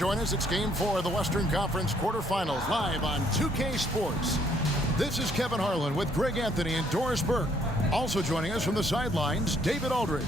Join us, it's Game 4 of the Western Conference quarterfinals live on 2K Sports. This is Kevin Harlan with Greg Anthony and Doris Burke. Also joining us from the sidelines, David Aldridge.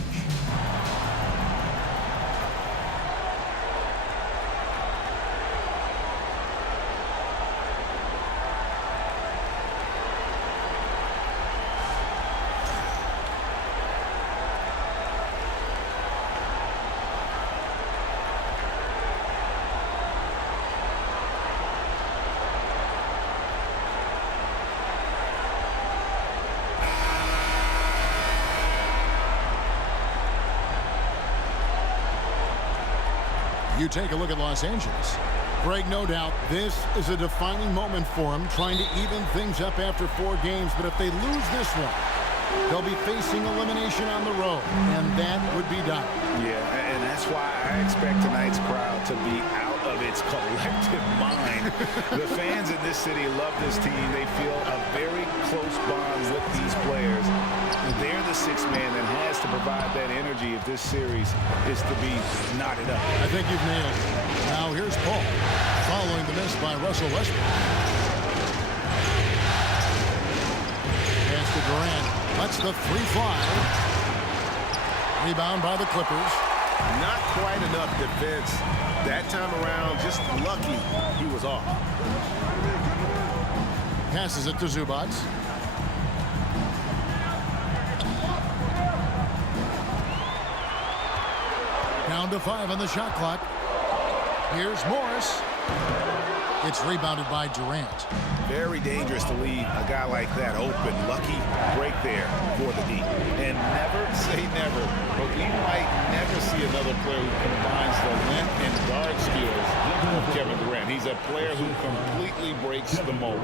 You take a look at Los Angeles. Greg, no doubt, this is a defining moment for them, trying to even things up after 4 games. But if they lose this one, they'll be facing elimination on the road, and that would be dire. Yeah, and that's why I expect tonight's crowd to be out of its collective mind. The fans in this city love this team. They feel a very close bond with these players. They're the sixth man that has to provide that energy if this series is to be knotted up. I think you've nailed it. Now here's Paul, following the miss by Russell Westbrook. Pass to Durant. Lets the 3 fly. Rebound by the Clippers. Not quite enough defense that time around. Just lucky he was off. Passes it to Zubac. Down to 5 on the shot clock. Here's Morris. It's rebounded by Durant. Very dangerous to leave a guy like that open. Lucky break there for the D. And never say never, but we might never see another player who combines the length and guard skills of Kevin Durant. He's a player who completely breaks the mold.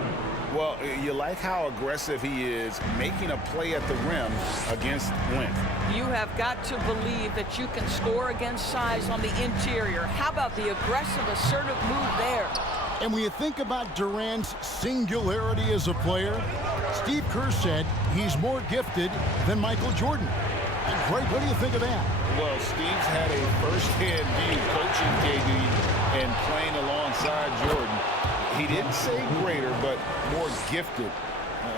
Well, you like how aggressive he is making a play at the rim against length. You have got to believe that you can score against size on the interior. How about the aggressive, assertive move there? And when you think about Durant's singularity as a player, Steve Kerr said he's more gifted than Michael Jordan. And Greg, what do you think of that? Well, Steve's had a first-hand view coaching KD and playing alongside Jordan. He didn't say greater, but more gifted.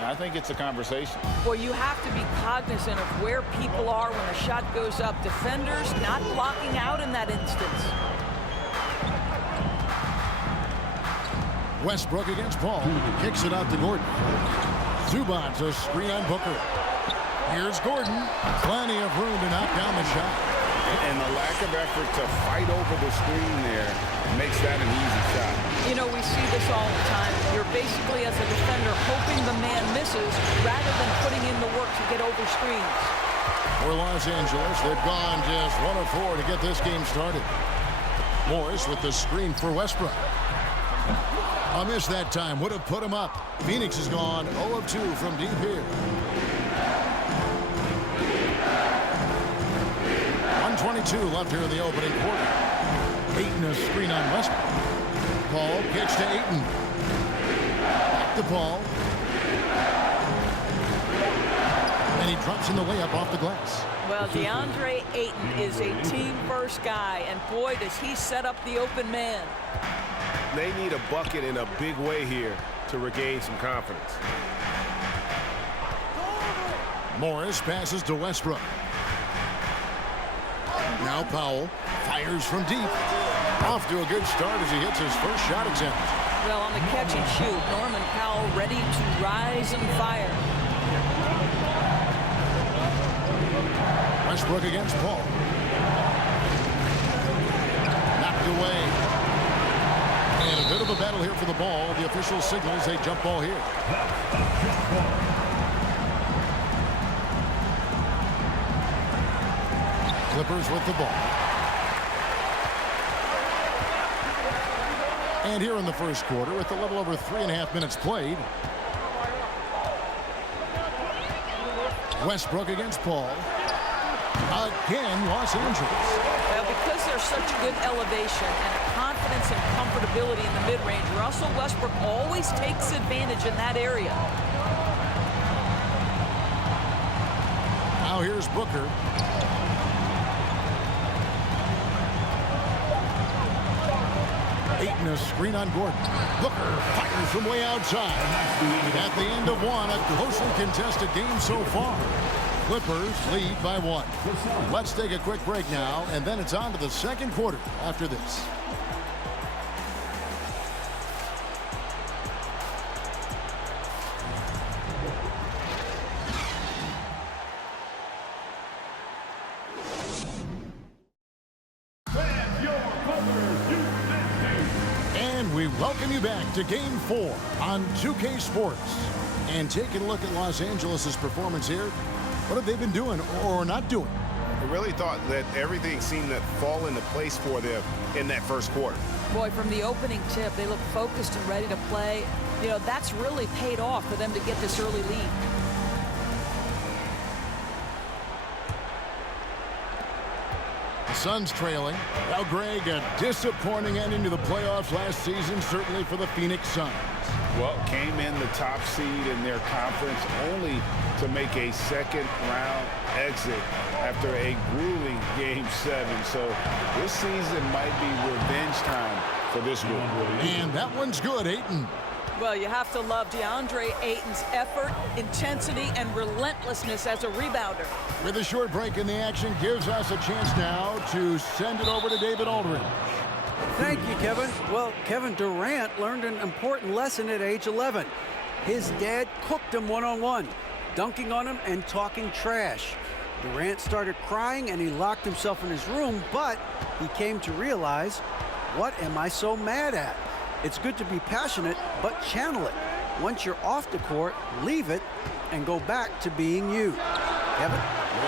I think it's a conversation. Well, you have to be cognizant of where people are when the shot goes up. Defenders not blocking out in that instance. Westbrook against Paul. Kicks it out to Gordon. Zubac, a screen on Booker. Here's Gordon. Plenty of room to knock down the shot. And the lack of effort to fight over the screen there makes that an easy shot. You know, we see this all the time. You're basically, as a defender, hoping the man misses rather than putting in the work to get over screens. For Los Angeles, they've gone just 1 of 4 to get this game started. Morris with the screen for Westbrook. A miss that time would have put him up. Phoenix has gone 0 of 2 from deep here. 1:22 left here in the opening quarter. Ayton a screen on Westbrook. Paul kicks to Ayton. Back to Paul. And he drops in the layup off the glass. Well, DeAndre Ayton is a team-first guy, and boy, does he set up the open man. They need a bucket in a big way here to regain some confidence. Morris passes to Westbrook. Now Powell fires from deep. Off to a good start as he hits his first shot attempt. Well, on the catch and shoot, Norman Powell ready to rise and fire. Westbrook against Paul. Knocked away. And a bit of a battle here for the ball. The official signals a jump ball here. Clippers with the ball. And here in the first quarter, with a little over 3.5 minutes played, Westbrook against Paul. Again, Los Angeles. Well, because there's such good elevation and a confidence and comfortability in the mid-range, Russell Westbrook always takes advantage in that area. Now here's Booker. Ayton a screen on Gordon. Booker fires from way outside. At the end of one, a closely contested game so far. Clippers lead by 1. Let's take a quick break now, and then it's on to the second quarter after this. And we welcome you back to Game 4 on 2K Sports. And taking a look at Los Angeles' performance here, what have they been doing or not doing? I really thought that everything seemed to fall into place for them in that first quarter. Boy, from the opening tip, they look focused and ready to play. You know, that's really paid off for them to get this early lead. The Suns trailing. Now, Greg, a disappointing ending to the playoffs last season, certainly for the Phoenix Suns. Well, came in the top seed in their conference only to make a second-round exit after a grueling Game 7. So this season might be revenge time for this group. And that one's good, Ayton. Well, you have to love DeAndre Ayton's effort, intensity, and relentlessness as a rebounder. With a short break in the action, gives us a chance now to send it over to David Aldridge. Thank you, Kevin. Well, Kevin Durant learned an important lesson at age 11. His dad cooked him one-on-one, dunking on him and talking trash. Durant started crying and he locked himself in his room, but he came to realize, what am I so mad at? It's good to be passionate, but channel it. Once you're off the court, leave it and go back to being you. Kevin?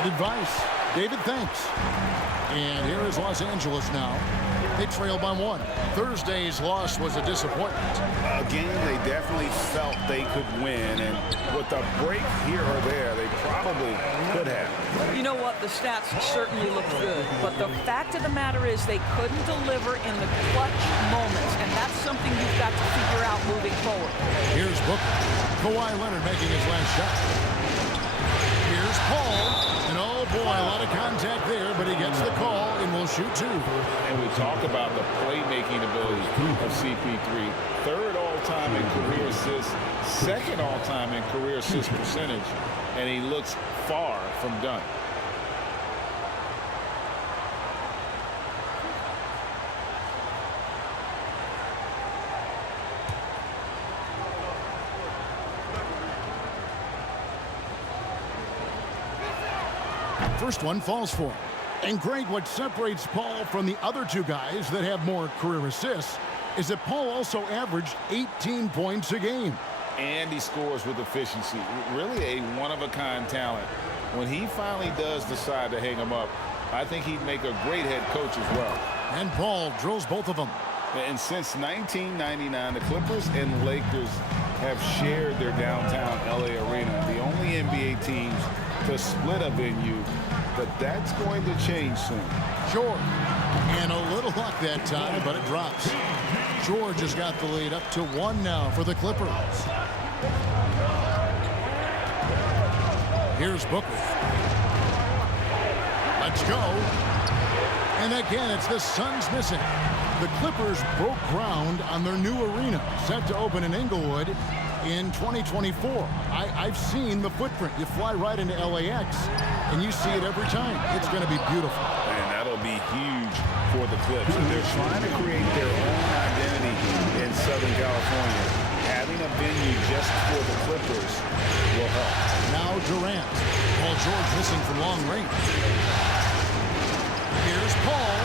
Good advice. David, thanks. And here is Los Angeles now. They trail by 1. Thursday's loss was a disappointment. Again, they definitely felt they could win, and with a break here or there, they probably could have. You know what? The stats certainly look good, but the fact of the matter is they couldn't deliver in the clutch moments, and that's something you've got to figure out moving forward. Here's Booker. Kawhi Leonard making his last shot. Here's Paul. And oh boy, a lot of contact there, but he gets the call and will shoot 2. And we talk about the playmaking ability of CP3. 3rd all-time in career assists, 2nd all-time in career assist percentage, and he looks far from done. First one falls for him. And Greg, what separates Paul from the other 2 guys that have more career assists is that Paul also averaged 18 points a game. And he scores with efficiency. Really a one-of-a-kind talent. When he finally does decide to hang him up, I think he'd make a great head coach as well. And Paul drills both of them. And since 1999, the Clippers and Lakers have shared their downtown LA arena, the only NBA teams to split a venue, but that's going to change soon. George, and a little luck that time, but it drops. George has got the lead up to 1 now for the Clippers. Here's Booker. Let's go. And again, it's the Suns missing. The Clippers broke ground on their new arena, set to open in Inglewood in 2024. I've seen the footprint. You fly right into LAX, and you see it every time. It's going to be beautiful. And that'll be huge for the Clips. And they're trying to create their own identity in Southern California. Having a venue just for the Clippers will help. Now Durant. Paul George missing from long range. Here's Paul.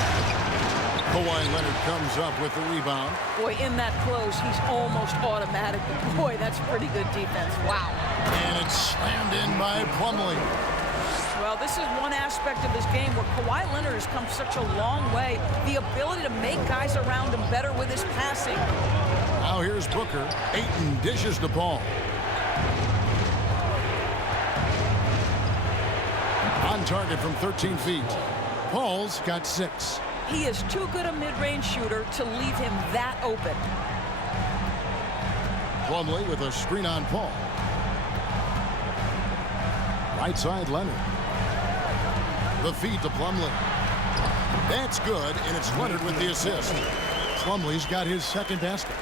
Kawhi Leonard comes up with the rebound. Boy, in that close, he's almost automatic. Boy, that's pretty good defense. Wow. And it's slammed in by Plumlee. Well, this is one aspect of this game where Kawhi Leonard has come such a long way. The ability to make guys around him better with his passing. Now here's Booker. Ayton dishes the ball. On target from 13 feet. Paul's got 6. He is too good a mid-range shooter to leave him that open. Plumlee with a screen on Paul. Right side Leonard. The feed to Plumlee. That's good, and it's Leonard with the assist. Plumlee's got his second basket.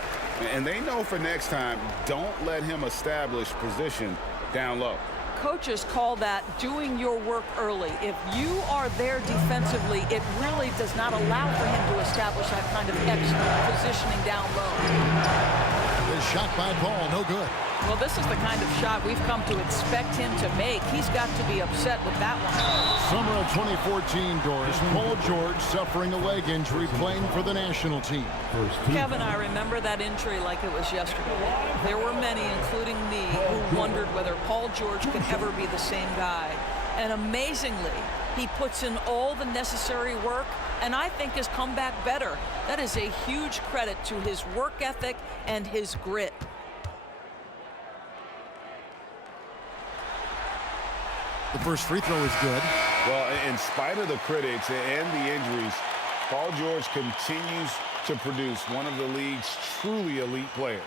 And they know for next time, don't let him establish position down low. Coaches call that doing your work early. If you are there defensively, it really does not allow for him to establish that kind of excellent positioning down low. The shot by Paul, no good. Well, this is the kind of shot we've come to expect him to make. He's got to be upset with that one. Summer of 2014, Doris. Paul George suffering a leg injury playing for the national team. Kevin, I remember that injury like it was yesterday. There were many, including me, who wondered whether Paul George could ever be the same guy. And amazingly, he puts in all the necessary work and I think has come back better. That is a huge credit to his work ethic and his grit. The first free throw is good. Well, in spite of the critics and the injuries, Paul George continues to produce one of the league's truly elite players.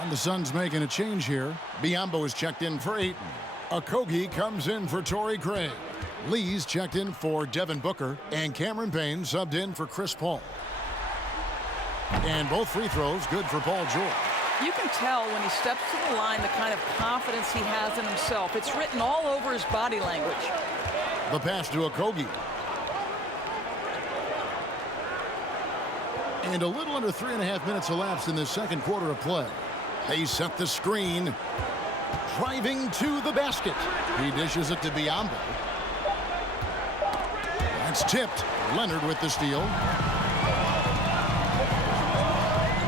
And the Suns making a change here. Biyombo is checked in for Ayton. Okogie comes in for Torrey Craig. Lee's checked in for Devin Booker. And Cameron Payne subbed in for Chris Paul. And both free throws good for Paul George. You can tell when he steps to the line the kind of confidence he has in himself. It's written all over his body language. The pass to Okogie. And a little under 3.5 minutes elapsed in the second quarter of play. They set the screen. Driving to the basket. He dishes it to Biyombo. That's tipped. Leonard with the steal.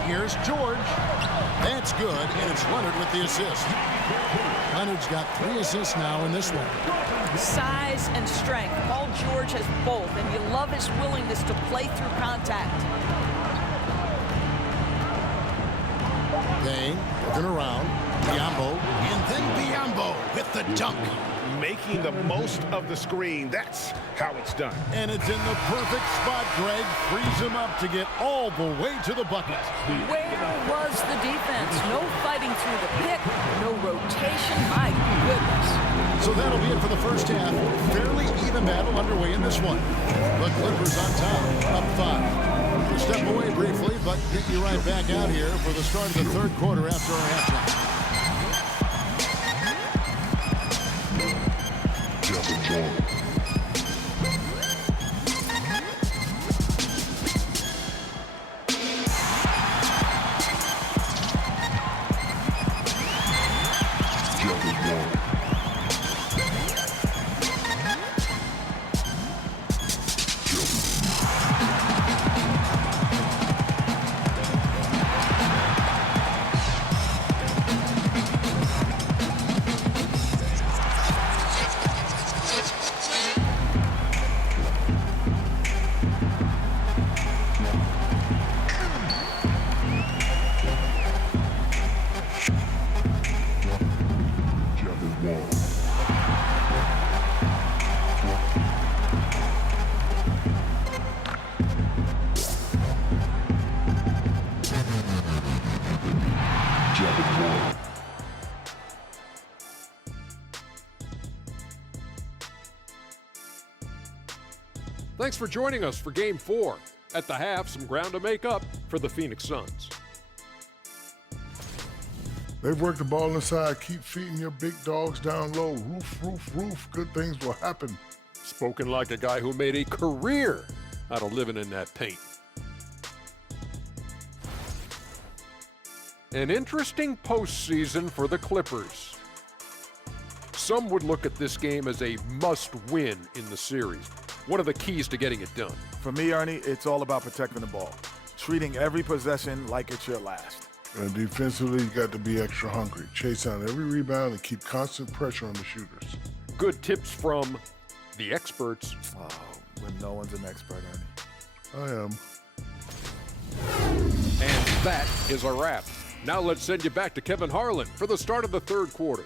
Here's George. That's good, and it's Leonard with the assist. Leonard's got 3 assists now in this one. Size and strength. Paul George has both, and you love his willingness to play through contact. Payne looking around. Biyombo, and then Biyombo with the dunk. Making the most of the screen. That's how it's done. And it's in the perfect spot. Greg frees him up to get all the way to the bucket. Where was the defense? No fighting through the pick, no rotation. My goodness. So that'll be it for the first half. Fairly even battle underway in this one. The Clippers on top, up 5. We'll step away briefly, but get you right back out here for the start of the third quarter after our halftime. Thanks for joining us for Game 4. At the half, some ground to make up for the Phoenix Suns. They've worked the ball inside. Keep feeding your big dogs down low. Roof, roof, roof. Good things will happen. Spoken like a guy who made a career out of living in that paint. An interesting postseason for the Clippers. Some would look at this game as a must-win in the series. What are the keys to getting it done? For me, Ernie, it's all about protecting the ball. Treating every possession like it's your last. And defensively, you got to be extra hungry. Chase down every rebound and keep constant pressure on the shooters. Good tips from the experts. Oh, when no one's an expert, Ernie. I am. And that is a wrap. Now let's send you back to Kevin Harlan for the start of the third quarter.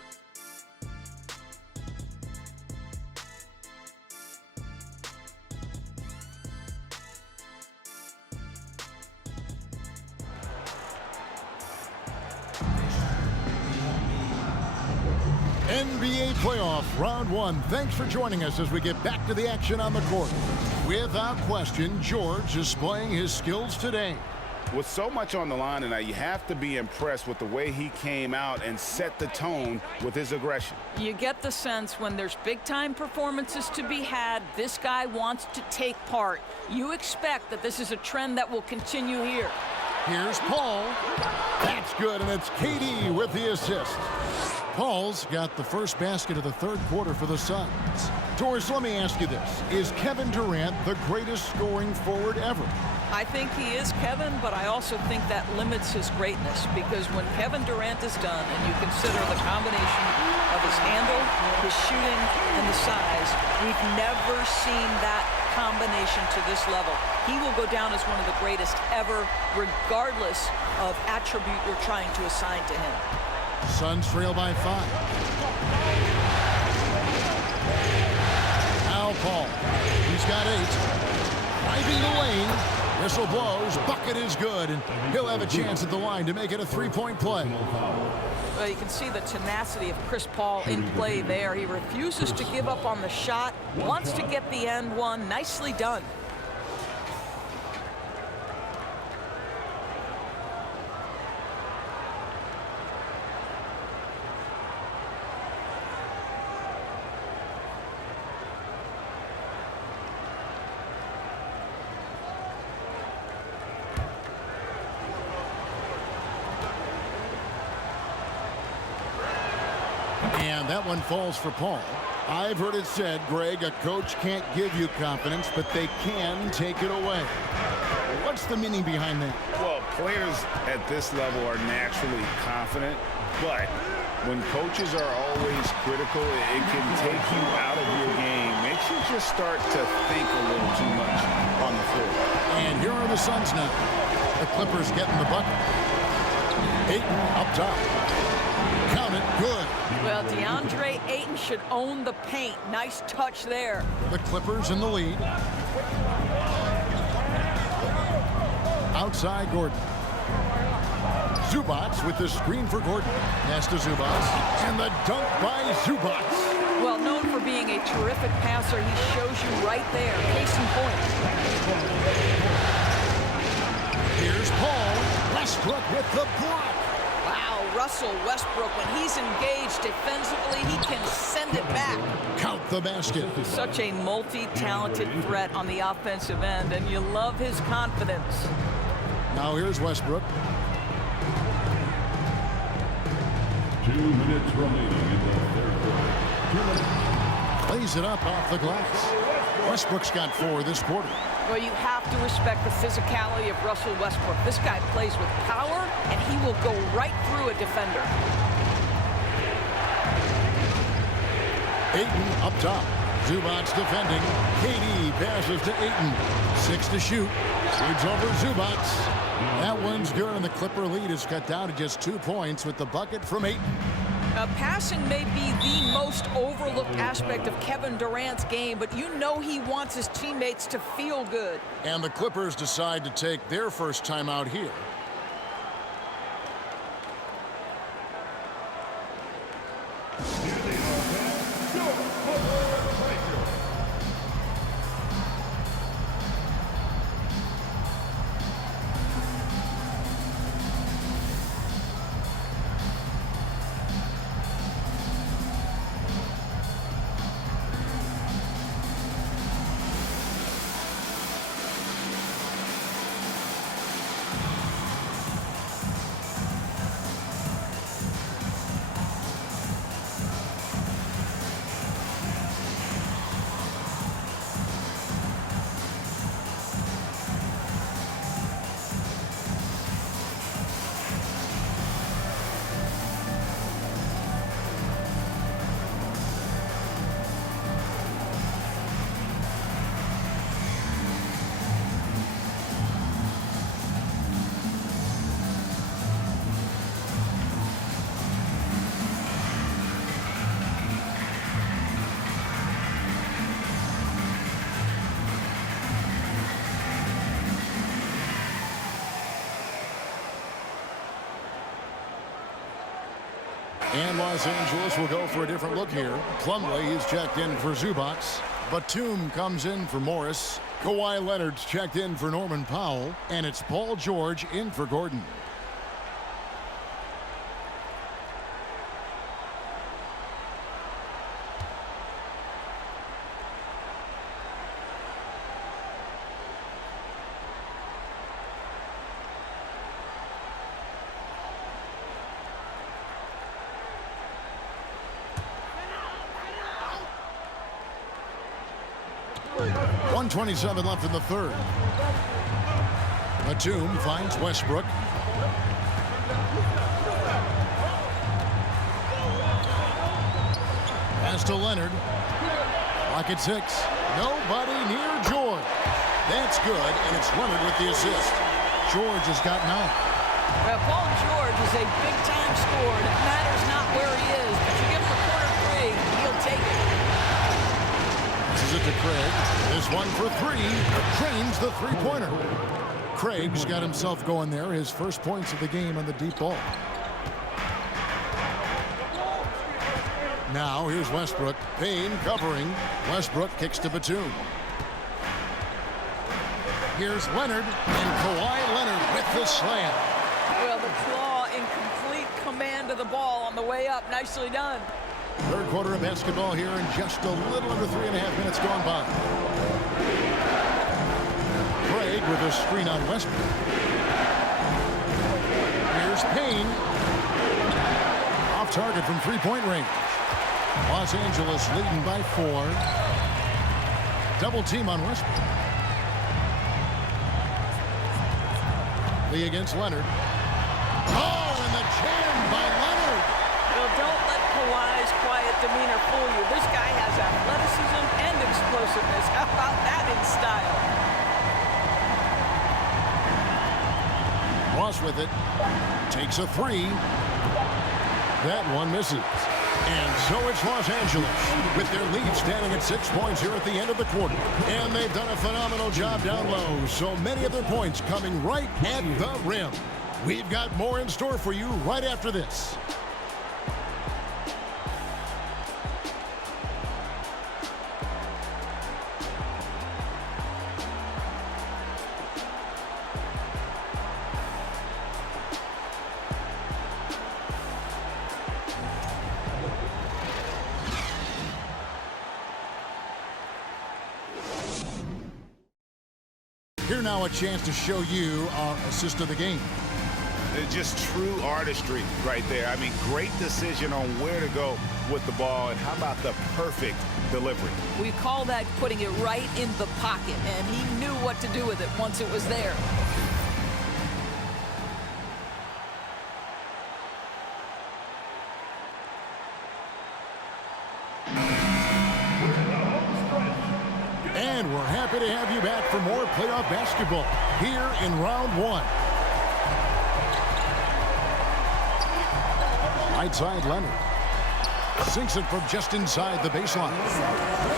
NBA playoff round 1. Thanks for joining us as we get back to the action on the court. Without question, George displaying his skills today. With so much on the line tonight, you have to be impressed with the way he came out and set the tone with his aggression. You get the sense when there's big-time performances to be had, this guy wants to take part. You expect that this is a trend that will continue here. Here's Paul. That's good, and it's KD with the assist. Paul's got the first basket of the third quarter for the Suns. Doris, let me ask you this. Is Kevin Durant the greatest scoring forward ever? I think he is, Kevin, but I also think that limits his greatness, because when Kevin Durant is done and you consider the combination of his handle, his shooting, and the size, we've never seen that combination to this level. He will go down as one of the greatest ever, regardless of attribute you're trying to assign to him. Suns trail by 5. Now Paul. He's got 8. Driving the lane. Whistle blows. Bucket is good. And he'll have a chance at the line to make it a 3-point play. Well, you can see the tenacity of Chris Paul in play there. He refuses to give up on the shot. Wants to get the end one. Nicely done. And that one falls for Paul. I've heard it said, Greg, a coach can't give you confidence, but they can take it away. What's the meaning behind that? Well, players at this level are naturally confident, but when coaches are always critical, it can take you out of your game. Makes you just start to think a little too much on the floor. And here are the Suns now. The Clippers getting the bucket. Ayton up top. Count it, good. Well, DeAndre Ayton should own the paint. Nice touch there. The Clippers in the lead. Outside Gordon. Zubac with the screen for Gordon. Pass to Zubac. And the dunk by Zubac. Well, known for being a terrific passer, he shows you right there. Case in point. Here's Paul. Westbrook with the block. Wow, Russell Westbrook, when he's engaged defensively, he can send it back. Count the basket. Such a multi-talented threat on the offensive end, and you love his confidence. Now here's Westbrook. 2 minutes remaining in the third quarter. Plays it up off the glass. Westbrook's got 4 this quarter. Well, you have to respect the physicality of Russell Westbrook. This guy plays with power, and he will go right through a defender. Ayton up top. Zubac defending. KD passes to Ayton. 6 to shoot. Shoots over Zubac. That one's good, and the Clipper lead is cut down to just 2 points with the bucket from Ayton. Passing may be the most overlooked aspect of Kevin Durant's game, but you know he wants his teammates to feel good. And the Clippers decide to take their first time out here. And Los Angeles will go for a different look here. Plumlee is checked in for Zubac. Batum comes in for Morris. Kawhi Leonard's checked in for Norman Powell. And it's Paul George in for Gordon. .127 left in the third. Batum finds Westbrook. Pass to Leonard. Clock at 6. Nobody near George. That's good, and it's Leonard with the assist. George has got 9. Well, Paul George is a big-time scorer. It matters not where he is, but you give him a corner 3, he'll take it. This is it to Craig. This one for 3. Drains the three-pointer. Craig's got himself going there. His first points of the game on the deep ball. Now here's Westbrook. Payne covering. Westbrook kicks to Batum. Here's Leonard, and Kawhi Leonard with the slam. Well, the claw in complete command of the ball on the way up. Nicely done. Third quarter of basketball here, and just a little under 3.5 minutes gone by. Craig with a screen on Westbrook. Here's Payne. Off target from three-point range. Los Angeles leading by 4. Double team on Westbrook. Lee against Leonard. Oh, and the jam by Leonard. Well, don't let Kawhi's quiet demeanor fool you. This guy has athleticism and explosiveness. How about that in style? Ross with it. Takes a 3. That one misses. And so it's Los Angeles with their lead standing at 6 points here at the end of the quarter. And they've done a phenomenal job down low. So many of their points coming right at the rim. We've got more in store for you right after this. Here now a chance to show you our assist of the game. Just true artistry right there. I mean, great decision on where to go with the ball, and how about the perfect delivery? We call that putting it right in the pocket, and he knew what to do with it once it was there. And we're happy to have you back for more playoff basketball here in round 1. Right side, Leonard. Sinks it from just inside the baseline.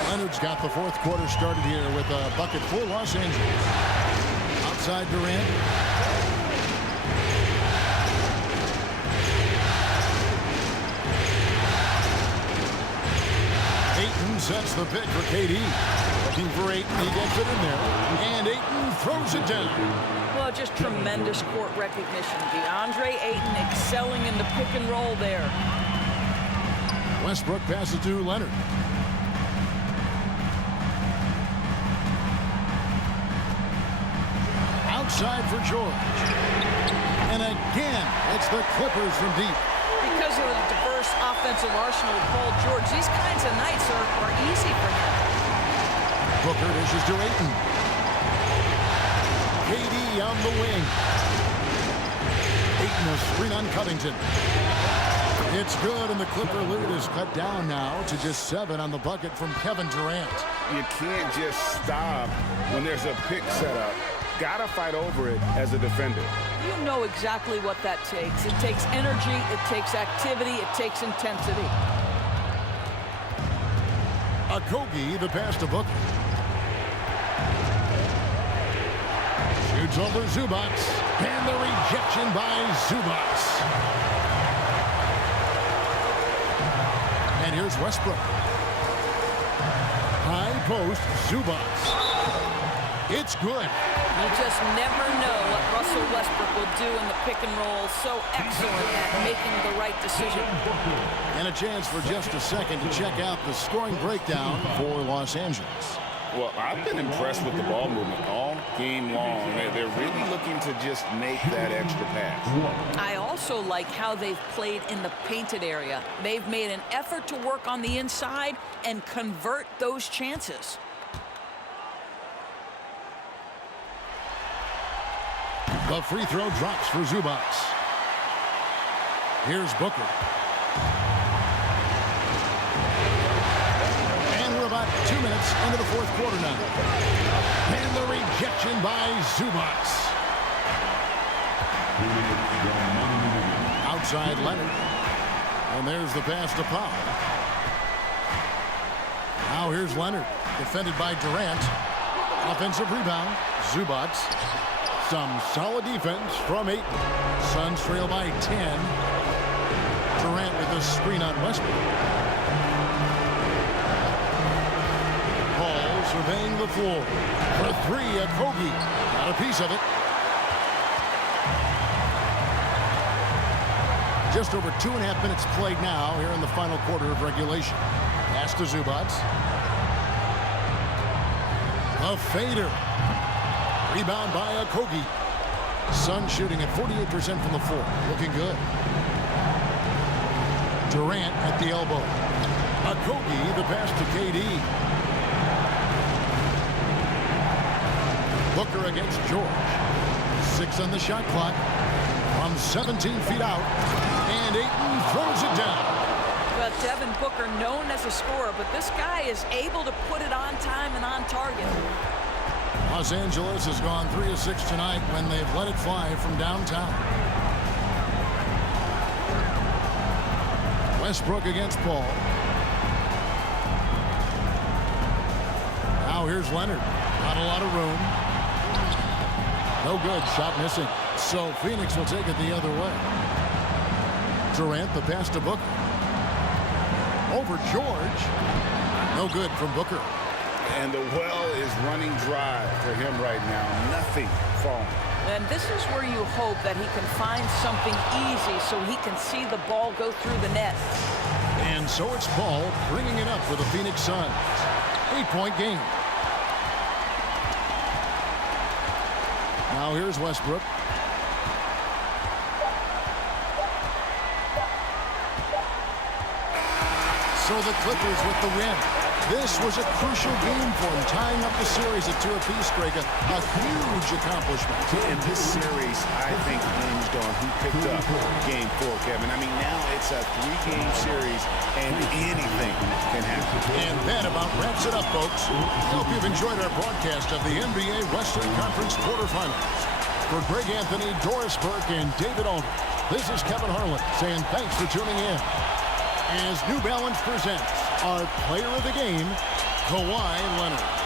Leonard's got the fourth quarter started here with a bucket for Los Angeles. Outside Durant. Ayton sets the pick for KD. Looking for Ayton, he gets it in there. And Ayton throws it down. Well, just tremendous court recognition. DeAndre Ayton excelling in the pick and roll there. Westbrook passes to Leonard. Outside for George. And again, it's the Clippers from deep. Because of the diverse offensive arsenal of Paul George, these kinds of nights are easy for him. Booker dishes to Ayton. KD on the wing. Ayton a screen on Covington. It's good, and the Clipper lead is cut down now to just 7 on the bucket from Kevin Durant. You can't just stop when there's a pick set up. Gotta fight over it as a defender. You know exactly what that takes. It takes energy, it takes activity, it takes intensity. Okogie, the pass to Booker. Shoots over Zubac, and the rejection by Zubac. And here's Westbrook. High post, Zubac. It's good. You just never know what Russell Westbrook will do in the pick and roll. So excellent at making the right decision. And a chance for just a second to check out the scoring breakdown for Los Angeles. Well, I've been impressed with the ball movement all game long. They're really looking to just make that extra pass. I also like how they've played in the painted area. They've made an effort to work on the inside and convert those chances. The free throw drops for Zubac. Here's Booker. And we're about 2 minutes into the fourth quarter now. And the rejection by Zubac. Outside Leonard. And there's the pass to Powell. Now here's Leonard. Defended by Durant. Offensive rebound. Zubac. Some solid defense from Ayton. Suns trail by 10. Durant with a screen on Westbrook. Paul surveying the floor. For three, Okogie. Got a piece of it. Just over 2.5 minutes played now here in the final quarter of regulation. Pass to Zubac. A fader. Rebound by Okogie. Suns shooting at 48% from the floor. Looking good. Durant at the elbow. Okogie, the pass to KD. Booker against George. 6 on the shot clock. From 17 feet out. And Ayton throws it down. Well, Devin Booker, known as a scorer, but this guy is able to put it on time and on target. Los Angeles has gone 3 of 6 tonight when they've let it fly from downtown. Westbrook against Paul. Now here's Leonard. Not a lot of room. No good. Shot missing. So Phoenix will take it the other way. Durant, the pass to Booker. Over George. No good from Booker. And the well is running dry for him right now. Nothing falling. And this is where you hope that he can find something easy so he can see the ball go through the net. And so it's Paul bringing it up for the Phoenix Suns. 8-point game. Now here's Westbrook. So the Clippers with the win. This was a crucial game for him, tying up the series at 2 apiece, Greg. A huge accomplishment. And this series, I think, hinged on who picked up Game 4, Kevin. I mean, now it's a 3-game series, and anything can happen. And that about wraps it up, folks. Hope you've enjoyed our broadcast of the NBA Western Conference quarterfinals. For Greg Anthony, Doris Burke, and David Aldridge, this is Kevin Harlan saying thanks for tuning in. As New Balance presents our player of the game, Kawhi Leonard.